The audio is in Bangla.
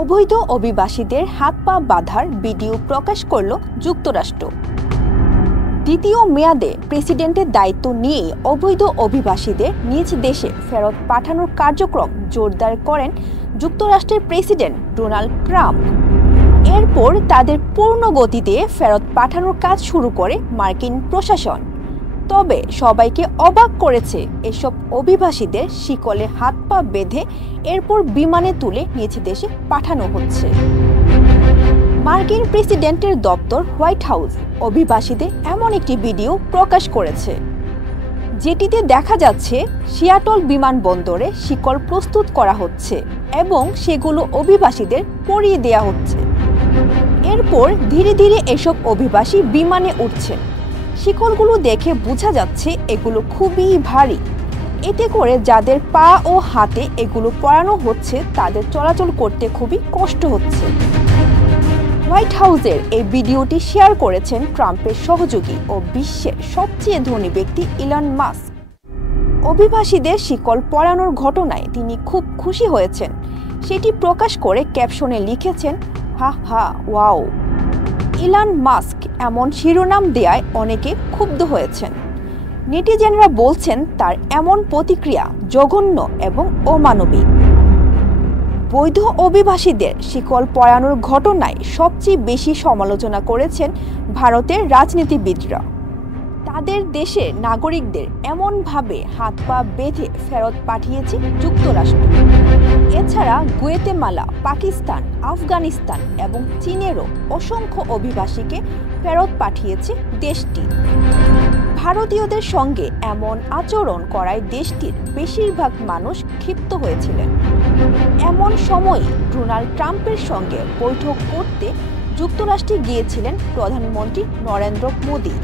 অবৈধ অভিবাসীদের হাত পা বাঁধার ভিডিও প্রকাশ করল যুক্তরাষ্ট্র। দ্বিতীয় মেয়াদে প্রেসিডেন্টের দায়িত্ব নিয়ে অবৈধ অভিবাসীদের নিজ দেশে ফেরত পাঠানোর কার্যক্রম জোরদার করেন যুক্তরাষ্ট্রের প্রেসিডেন্ট ডোনাল্ড ট্রাম্প। এরপর তাদের পূর্ণ গতিতে ফেরত পাঠানোর কাজ শুরু করে মার্কিন প্রশাসন। তবে সবাইকে অবাক করেছে এসব অভিবাসীদের শিকলে হাত পা বেঁধে এরপর বিমানে তুলে নিজ দেশে পাঠানো হচ্ছে। মার্কিন প্রেসিডেন্টের দপ্তর হোয়াইট হাউস অভিবাসীদের এমন একটি ভিডিও প্রকাশ করেছে, যেটিতে দেখা যাচ্ছে সিয়াটল বিমানবন্দরে শিকল প্রস্তুত করা হচ্ছে এবং সেগুলো অভিবাসীদের পরিয়ে দেয়া হচ্ছে। এরপর ধীরে ধীরে এসব অভিবাসী বিমানে উঠছেন। শিকলগুলো দেখে বোঝা যাচ্ছে এগুলো খুবই ভারী। এতে করে যাদের পা ও হাতে এগুলো পরানো হচ্ছে তাদের চলাচল করতে খুবই কষ্ট হচ্ছে। হোয়াইট হাউসের এই ভিডিওটি শেয়ার করেছেন ট্রাম্পের সহযোগী ও বিশ্বের সবচেয়ে ধনী ব্যক্তি ইলন মাস্ক। অভিবাসীদের শিকল পরানোর ঘটনায় তিনি খুব খুশি হয়েছেন, সেটি প্রকাশ করে ক্যাপশনে লিখেছেন, হা হা ওয়াও। ইলন মাস্ক এমন শিরোনাম দেয়ায় অনেকে ক্ষুব্ধ হয়েছেন। নেটিজেনরা বলছেন তার এমন প্রতিক্রিয়া জঘন্য এবং অমানবিক। বৈধ অভিবাসীদের শিকল পরানোর ঘটনায় সবচেয়ে বেশি সমালোচনা করেছেন ভারতের রাজনীতিবিদরা। তাদের দেশের নাগরিকদের এমনভাবে হাত পা বেঁধে ফেরত পাঠিয়েছে যুক্তরাষ্ট্র। এছাড়া গুয়েতেমালা, পাকিস্তান, আফগানিস্তান এবং চীনেরও অসংখ্য অভিবাসীকে ফেরত পাঠিয়েছে দেশটি। ভারতীয়দের সঙ্গে এমন আচরণ করায় দেশটির বেশিরভাগ মানুষ ক্ষিপ্ত হয়েছিলেন। এমন সময় ডোনাল্ড ট্রাম্পের সঙ্গে বৈঠক করতে যুক্তরাষ্ট্রে গিয়েছিলেন প্রধানমন্ত্রী নরেন্দ্র মোদী।